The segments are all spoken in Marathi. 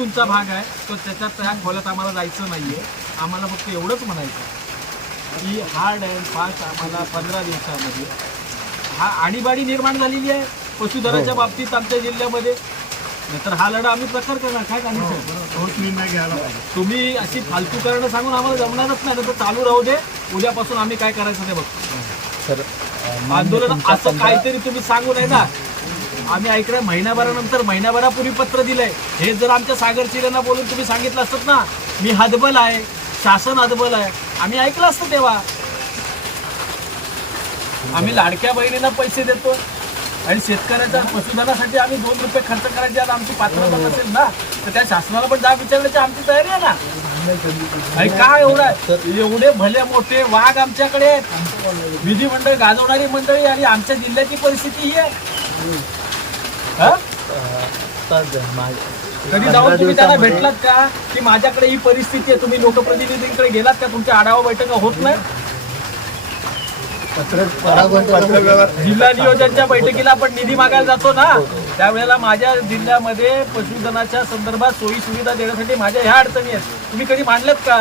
पुढचा भाग आहे. तो त्याच्यात त्या खोल्यात आम्हाला जायचं नाहीये. आम्हाला फक्त एवढंच म्हणायचं की हार्ड अँड फास्ट आम्हाला पंधरा दिवसामध्ये. हा आणीबाणी निर्माण झालेली आहे पशुधनाच्या बाबतीत आमच्या जिल्ह्यामध्ये. नाहीतर हा लढा आम्ही प्रकार करणार. काय करायचं ठोस निर्णय घ्यायला पाहिजे. तुम्ही अशी फालतू करणं सांगून आम्हाला जमणारच नाही. तर चालू राहू दे. उद्यापासून आम्ही काय करायचं ते बघतो. आंदोलन असं काहीतरी तुम्ही सांगू नये ना आम्ही ऐकलंय महिन्याभरानंतर महिन्याभरापूर्वी पत्र दिलंय. हे जर आमच्या सागर चिरेंना बोलून तुम्ही सांगितलं असतं ना मी हदबल आहे शासन हदबल आहे. आम्ही ऐकलं असतं तेव्हा. आम्ही लाडक्या बहिणीला पैसे देतो आणि शेतकऱ्याच्या पशुधनासाठी आम्ही दोन रुपये खर्च करायचे आज आमची पात्रता नसेल ना तर त्या शासनाला पण जाब विचारण्याची आमची तयारी आहे ना. आणि काय एवढं आहे? एवढे भले मोठे वाघ आमच्याकडे विधिमंडळ गाजवणारी मंडळी आणि आमच्या जिल्ह्याची परिस्थिती ही आहे. कधी जाऊन तुम्ही भेटलात का? की माझ्याकडे ही परिस्थिती आहे तुम्ही लोकप्रतिनिधींकडे गेलात का? तुमच्या आढावा बैठका होत नाही? जिल्हा नियोजनच्या बैठकीला आपण निधी मागायला जातो ना? त्यावेळेला माझ्या जिल्ह्यामध्ये पशुधनाच्या संदर्भात सोयी सुविधा देण्यासाठी माझ्या ह्या अडचणी आहेत. तुम्ही कधी मांडल्यात का?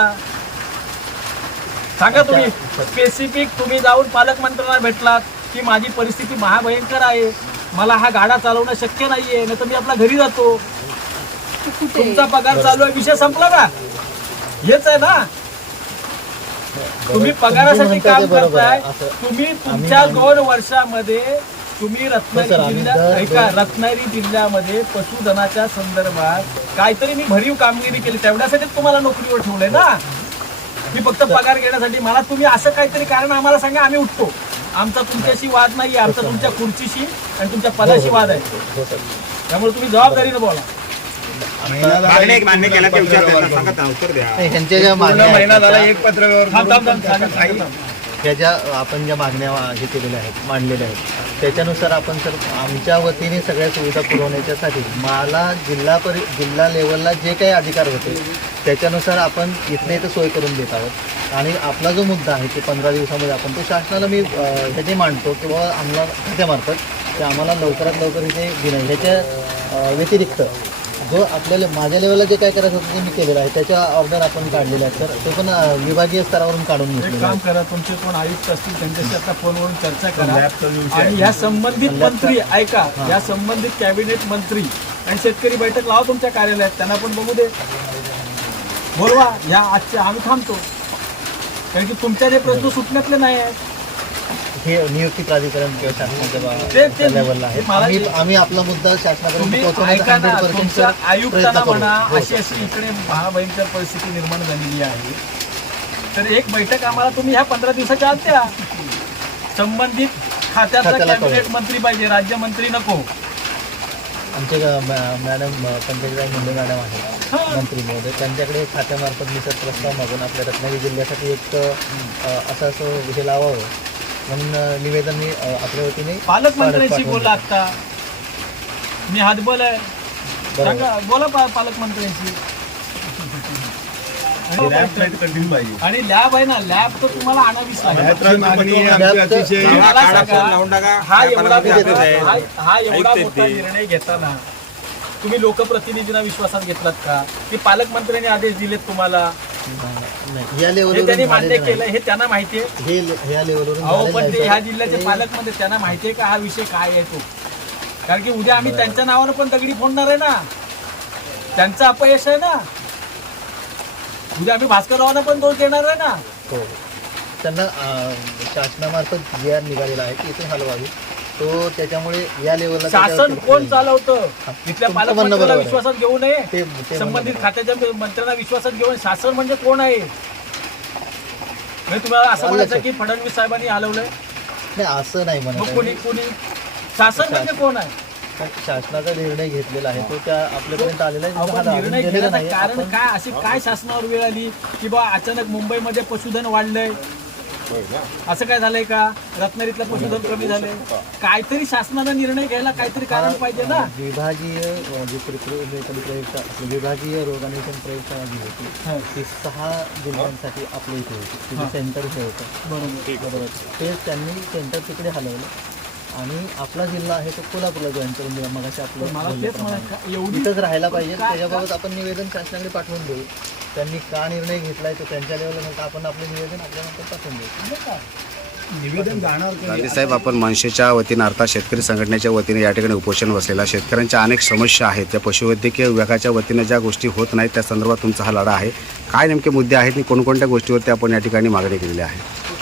सांगा तुम्ही. स्पेसिफिक तुम्ही जाऊन पालकमंत्र्यांना भेटलात की माझी परिस्थिती महाभयंकर आहे. मला हा गाडा चालवणं शक्य नाहीये नाही तर मी आपल्या घरी जातो. तुमचा पगार चालू आहे विषय संपला ना हेच आहे ना. तुम्ही पगारासाठी काम करताय तुम्ही तुमच्या दोन वर्षामध्ये तुम्ही हो रत्नागिरी आम्ही जिल्ह्यात दर- ऐका रत्नागिरी जिल्ह्यामध्ये पशुधनाच्या संदर्भात काहीतरी मी भरीव कामगिरी केली तेवढ्यासाठीच तुम्हाला नोकरीवर ठेवलंय ना. मी फक्त पगार घेण्यासाठी मला तुम्ही असं काहीतरी कारण आम्हाला सांगा आम्ही उठतो. आमचा तुमच्याशी वाद नाही आमचा तुमच्या खुर्चीशी आणि तुमच्या पदाशी वाद आहे. हो. त्यामुळे तुम्ही जबाबदारीने बोला. मागणी एक मान्य केला की विचार त्यांना सांगा त्यांना उत्तर द्या. नाही, ह्यांच्या ज्या पूर्ण मागण्या आहेत, महिना झाला त्या- एक पत्र व्यवहार थांब, थांब, थांब, करून थांब, काही थांब. ह्या ज्या आपण ज्या मागण्या हे केलेल्या आहेत मांडलेल्या आहेत त्याच्यानुसार आपण सर आमच्या वतीने सगळ्या सुविधा पुरवण्याच्यासाठी मला जिल्हा परि जिल्हा लेवलला जे काही अधिकार होते त्याच्यानुसार आपण इथले इथं सोय करून देत आहोत. आणि आपला जो मुद्दा आहे की पंधरा दिवसामध्ये आपण तो शासनाला मी ह्याचे मांडतो किंवा आम्हाला खात्यामार्फत ते आम्हाला लवकरात लवकर इथे दिलं. ह्याच्या व्यतिरिक्त जो आपल्याला माझ्या लेवलला जे काय करायचं होतं ते मी केलेलं आहे. त्याच्या ऑर्डर आपण काढलेल्या आहेत. तर ते पण विभागीय स्तरावरून काढून एक घेतलेलं काम करा तुमचे कोण आयुक्त असतील त्यांच्याशी आता फोनवरून चर्चा करा. आणि. ह्या संबंधित मंत्री ऐका या संबंधित कॅबिनेट मंत्री आणि शेतकरी बैठक लावा तुमच्या कार्यालयात. त्यांना पण बघू दे. बोलवा या आजच्या आम्ही थांबतो. कारण की तुमच्या ते प्रश्न सुटण्यातले नाही आहेत. हे नियुक्ती प्राधिकरण किंवा शासनाच्या बा- ते- ते- लेवलला आहे हे मला आम्ही जे- आम्ही आपला मुद्दा शासनाकडे पोहोचवण्याचा ऐका ना 100% तुमच्या प्रयत्न आयुक्तांना करू. म्हणा हो, अशी अशी इकडे महाभयंकर परिस्थिती निर्माण झालेली आहे. तर एक बैठक आम्हाला तुम्ही ह्या पंधरा दिवसाच्या आत द्या. संबंधित खात्याचा खात्याला कॅबिनेट कळवा. मंत्री पाहिजे राज्यमंत्री नको. आमचे मॅडम पंकजराव मुंडे मॅडम आहेत. मंत्री महोदय त्यांच्याकडे खात्यामार्फत मी सर प्रस्ताव मागून आपल्या रत्नागिरी जिल्ह्यासाठी एक असं असं हे लावावं म्हणून निवेदन मी आपल्या वतीने पालकमंत्र्यांशी बोला आता. मी हातबल आहे. बोला पा- पालकमंत्र्यांशी कंटिन्यू पाहिजे. आणि लॅब आहे ना लॅब तर तुम्हाला आणावीच लागेल. लॅबची मागणी आमची लॅबचं- अतिशय तुम्ही मला काढा, सांगा, लावून टाका. हा काय एवढा मोठा-. हा- हा एवढा ऐकतेत मोठा ते. निर्णय घेताना तुम्ही लोकप्रतिनिधींना विश्वासात घेतलात का? की पालकमंत्र्यांनी आदेश दिलेत तुम्हाला? नाही या हे लेवलवरून त्यांनी मान्य झालेलं नाही. केलं हे त्यांना माहितीये हे ले- ह्या लेवलवरून अहो झालेलं पण आहे, ते. ह्या जिल्ह्याचे ते- पालकमंत्री त्यांना माहितीये का हा विषय काय आहे तो? कारण की उद्या आम्ही त्यांच्या नावानं पण दगडी फोडणार आहे ना. त्यांचं अपयश आहे ना. उद्या आम्ही भास्कररावांना पण दोष देणार आहे ना? हो. त्यांना अं, शासनामार्फत जी आर निघालेला आहे की इथे हलवावी. तो त्याच्यामुळे या लेवलला शासन त्याच्यावरती- कोण चालवतं? इथल्या तुमचं म्हणणं पालकमंत्र्याला बरोबर आहे. विश्वासात घेऊ नये? ते- संबंधित खात्याच्या मंत्र्यांना विश्वासात घेऊन शासन म्हणजे कोण आहे? म्हणजे तुम्हाला असं आलं म्हणायचं. की फडणवीस साहेबांनी हलवलंय. नाही असं नाही म्हणत आहे. कोणी कोणी शासन म्हणजे कोण आहे? शासनाचा निर्णय घेतलेला आहे तो त्या आपल्यापर्यंत आलेला आहे आपण. निर्णय घेण्याचं नाही. कारण आपण- काय अशी काय शासनावर वेळ आली की बा अचानक मुंबईमध्ये पशुधन वाढलंय? असं काय झालंय का? रत्नागिरीतलं पशुधन कमी झालंय? काहीतरी शासनानं निर्णय घ्यायला काहीतरी कारण पाहिजे ना? विभागीय अ, जी प्रयोगशाळा आपली विभागीय रोगान्वेषण प्रयोगशाळा जी होती ती सहा जिल्ह्यांसाठी आपल्या इथे होती. तिथे. सेंटर हे होतं. बरोबर. बरोबर. ते त्यांनी सेंटर तिकडे हलवलं. आणि आपला जिल्हा आहे तो कोल्हापूरला जॉईन करून दिला मग आपलं इथंच राहायला पाहिजे. त्याच्याबाबत आपण निवेदन शासनाकडे पाठवून देऊ. त्यांनी का निर्णय घेतलाय तो त्यांच्या लेवलला नंतर आपण आपलं निवेदन आपल्यानंतर पाठवून देऊ. निवेदन जाणार साहेब आपण मनसेच्या वतीनं अर्थात शेतकरी संघटनेच्या वतीने या ठिकाणी उपोषण बसलेला शेतकऱ्यांच्या अनेक समस्या आहेत. त्या पशुवैद्यकीय विभागाच्या वतीनं ज्या गोष्टी होत नाहीत त्या संदर्भात तुमचा हा लढा आहे. काय नेमके मुद्दे आहेत आणि कोणकोणत्या गोष्टीवरती आपण या ठिकाणी मागणी केलेली आहे?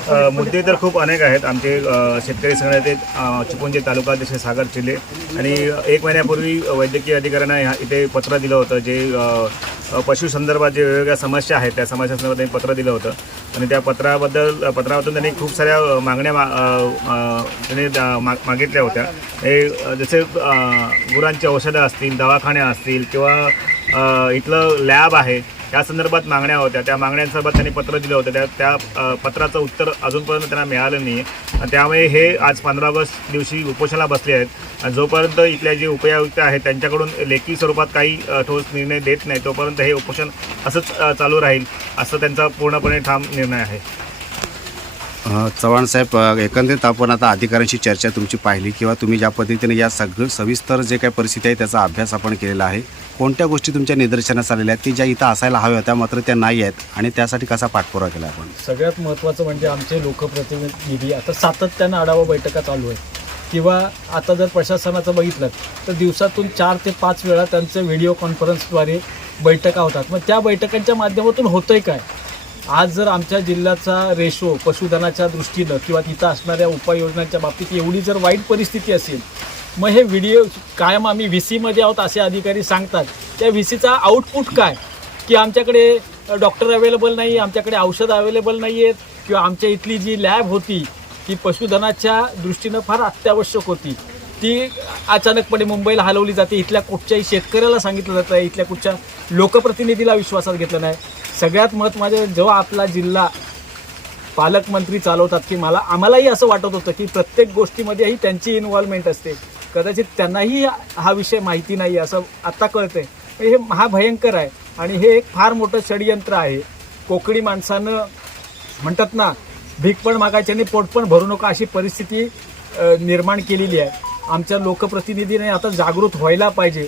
मुद्दे तर खूप अनेक आहेत. आमचे शेतकरी संघटनेचे अ, चिपळूणचे तालुका अध्यक्ष सागर चिले आणि एक महिन्यापूर्वी वैद्यकीय अधिकाऱ्यांना ह्या- इथे पत्र दिलं होतं जे पशुसंदर्भात पशु संदर्भात जे वेगवेगळ्या समस्या आहेत त्या समस्या संदर्भात त्यांनी पत्र दिलं होतं. आणि त्या पत्राबद्दल पत्रामधून त्यांनी खूप साऱ्या मागण्या मा- त्यांनी दा- मागितल्या होत्या. हे जसे गुरांची औषधं असतील दवाखाने असतील किंवा इथलं लॅब आहे या संदर्भात मागण्या होत्या. त्या मागण्यांसोबत त्यांनी पत्र दिलं होतं. त्या त्या पत्राचं उत्तर अजूनपर्यंत त्यांना मिळालं नाही आहे त्यामुळे हे आज पंधरा ऑगस्ट दिवशी उपोषणाला बसले आहेत. आणि जोपर्यंत इथल्या जे उपायुक्त आहेत त्यांच्याकडून लेखी स्वरूपात काही ठोस निर्णय देत नाही तोपर्यंत हे उपोषण असंच चालू राहील असं त्यांचा पूर्णपणे ठाम निर्णय आहे. चव्हाण साहेब एकंदरीत आपण आता अधिकाऱ्यांशी चर्चा तुमची पाहिली किंवा तुम्ही ज्या पद्धतीने या सगळं सविस्तर जे काही परिस्थिती आहे त्याचा अभ्यास आपण केलेला आहे. कोणत्या गोष्टी तुमच्या निदर्शनास आलेल्या आहेत की ज्या इथं असायला हव्या होत्या मात्र त्या नाही आहेत आणि त्यासाठी कसा पाठपुरावा केला आपण? सगळ्यात महत्त्वाचं म्हणजे आमचे लोकप्रतिनिधी आता सातत्यानं आढावा बैठका चालू आहेत. किंवा आता जर प्रशासनाचं बघितलं तर दिवसातून चार ते पाच वेळा त्यांचं व्हिडिओ कॉन्फरन्सद्वारे बैठका होतात. मग त्या बैठकांच्या माध्यमातून होतंय काय? आज जर आमच्या जिल्ह्याचा रेशो पशुधनाच्या दृष्टीनं किंवा तिथं असणाऱ्या उपाययोजनांच्या बाबतीत एवढी जर वाईट परिस्थिती असेल मग हे व्हिडिओ कायम आम्ही व्ही सीमध्ये आहोत असे अधिकारी सांगतात. त्या व्ही सीचा आउटपुट काय? की आमच्याकडे डॉक्टर अवेलेबल नाही आमच्याकडे औषध अवेलेबल नाही आहेत किंवा आमच्या इथली जी लॅब होती ती पशुधनाच्या दृष्टीनं फार अत्यावश्यक होती. ती अचानकपणे मुंबईला हलवली जाते. इथल्या कुठच्याही शेतकऱ्याला सांगितलं जातं इथल्या कुठच्या लोकप्रतिनिधीला विश्वासात घेतलं नाही. सगळ्यात महत्त्वाचं म्हणजे जेव्हा आपला जिल्हा पालकमंत्री चालवतात की मला आम्हालाही असं वाटत होतं की प्रत्येक गोष्टीमध्येही त्यांची इन्व्हॉल्वमेंट असते. कदाचित त्यांनाही हा विषय माहिती नाही असं आत्ता कळतंय. हे महाभयंकर आहे आणि हे एक फार मोठं षडयंत्र आहे. कोकणी माणसानं म्हणतात ना भीक पण मागायची आणि पोट पण भरू नका अशी परिस्थिती निर्माण केलेली आहे. आमच्या लोकप्रतिनिधीने आता जागृत व्हायला पाहिजे.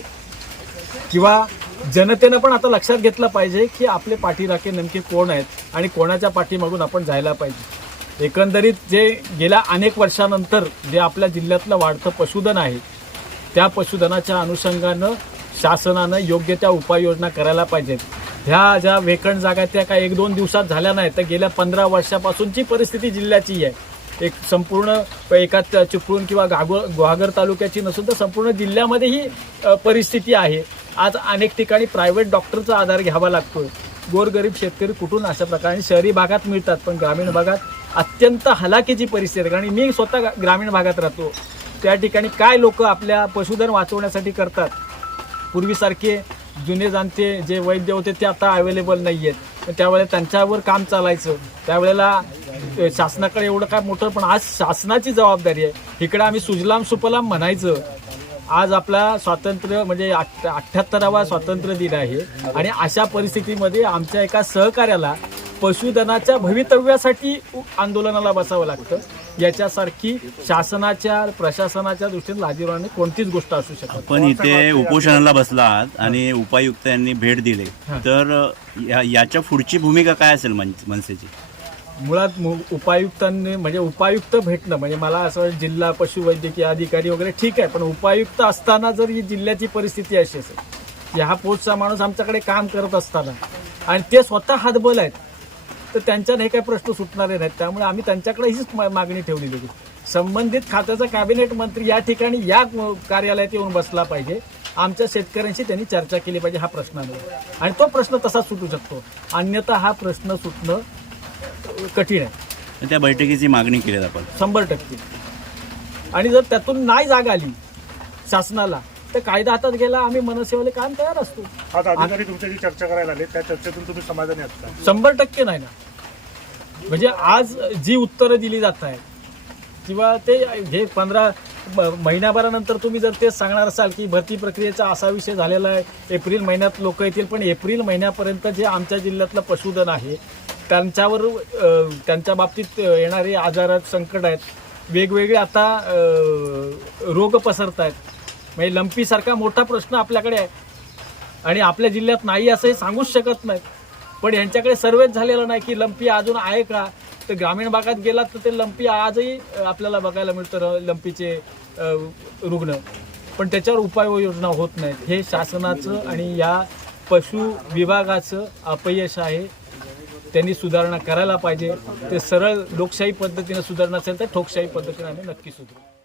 किंवा जनतेनं पण आता लक्षात घेतलं पाहिजे की आपले पाठीराखे नेमके कोण आहेत आणि कोणाच्या पाठीमागून आपण जायला पाहिजे. एकंदरीत जे गेल्या अनेक वर्षानंतर जे आपल्या जिल्ह्यातलं वाढतं पशुधन आहे त्या पशुधनाच्या अनुषंगानं शासनानं योग्य त्या उपाययोजना करायला पाहिजेत. ह्या ज्या वेकण जागा त्या काय एक दोन दिवसात झाल्या नाहीत तर गेल्या पंधरा वर्षापासूनची परिस्थिती जिल्ह्याची आहे. एक संपूर्ण एकाच त्या चिपळूण किंवा गागो गुहागर तालुक्याची नसून तर संपूर्ण जिल्ह्यामध्ये ही परिस्थिती आहे. आज अनेक ठिकाणी प्रायव्हेट डॉक्टरचा आधार घ्यावा लागतो गोरगरीब शेतकरी कुठून अशा प्रकारे शहरी भागात मिळतात पण ग्रामीण भागात अत्यंत हलाखीची परिस्थिती आहे. कारण मी स्वतः गा- ग्रामीण भागात राहतो. त्या ठिकाणी काय लोक आपल्या पशुधन वाचवण्यासाठी करतात? पूर्वीसारखे जुने जाणते जे वैद्य होते ते आता अवेलेबल नाही आहेत त्यावेळेला त्यांच्यावर काम चालायचं. त्यावेळेला शासनाकडे एवढं काय मोठं पण आज शासनाची जबाबदारी आहे. इकडे आम्ही सुजलाम सुफलाम म्हणायचं. आज आपला स्वातंत्र्य म्हणजे अठ्ठ्याहत्तरावा स्वातंत्र्य दिन आहे. आणि अशा परिस्थितीमध्ये आमच्या एका सहकार्याला पशुधनाच्या भवितव्यासाठी आंदोलनाला बसावं लागतं. याच्यासारखी शासनाच्या प्रशासनाच्या दृष्टीने लाजीरवाणी कोणतीच गोष्ट असू शकत. आपण इथे उपोषणाला बसलात आणि उपायुक्त यांनी भेट दिली. तर याच्या पुढची भूमिका काय असेल मन- मनसेची? मुळात मु- उपायुक्तांनी म्हणजे उपायुक्त भेटणं म्हणजे मला असं जिल्हा पशुवैद्यकीय अधिकारी वगैरे ठीक आहे पण उपायुक्त असताना जर ही जिल्ह्याची परिस्थिती अशी असेल की हा पोस्टचा माणूस आमच्याकडे काम करत असताना आणि ते स्वतः हातबल आहेत तर त्यांच्याने हे काही प्रश्न सुटणारे नाहीत. त्यामुळे आम्ही त्यांच्याकडे हीच मा- मागणी ठेवलेली होती संबंधित खात्याचा कॅबिनेट मंत्री या ठिकाणी या कार्यालयात येऊन बसला पाहिजे. आमच्या शेतकऱ्यांशी त्यांनी चर्चा केली पाहिजे हा प्रश्न आहे. आणि तो प्रश्न तसाच सुटू शकतो. अन्यथा हा प्रश्न सुटणं कठीण आहे. त्या बैठकीची मागणी केली आपण. शंभर टक्के. आणि जर त्यातून नाही जाग आली शासनाला तर कायदा हातात गेला आम्ही मनसेवाले काम तयार असतो. आज अधिकारी तुमच्याशी चर्चा करायला आले त्या चर्चेतून तुम्ही समाधानी का? शंभर टक्के नाही ना. म्हणजे आज जी उत्तरं दिली जात आहेत किंवा ते हे पंधरा म- महिन्याभरानंतर तुम्ही जर तेच सांगणार असाल की भरती प्रक्रियेचा असा विषय झालेला आहे एप्रिल महिन्यात लोक येतील पण एप्रिल महिन्यापर्यंत जे आमच्या जिल्ह्यातलं पशुधन आहे त्यांच्यावर त्यांच्या बाबतीत येणारे आजारात संकट आहेत. वेगवेगळे आता रोग पसरत आहेत म्हणजे लंपीसारखा मोठा प्रश्न आपल्याकडे आहे. आणि आपल्या जिल्ह्यात नाही असं हे सांगूच शकत नाहीत. पण यांच्याकडे सर्वेच झालेला नाही की लंपी अजून आहे का? तर ग्रामीण भागात गेलात तर ते लंपी आजही आपल्याला बघायला मिळतं र- लंपीचे रुग्ण. पण त्याच्यावर उपाययोजना होत नाहीत. हे शासनाचं आणि या पशु विभागाचं अपयश आहे. त्यांनी सुधारणा करायला पाहिजे. ते सरळ लोकशाही पद्धतीनं सुधारणा असेल तर ठोकशाही पद्धतीनं आम्ही नक्की सुधारू.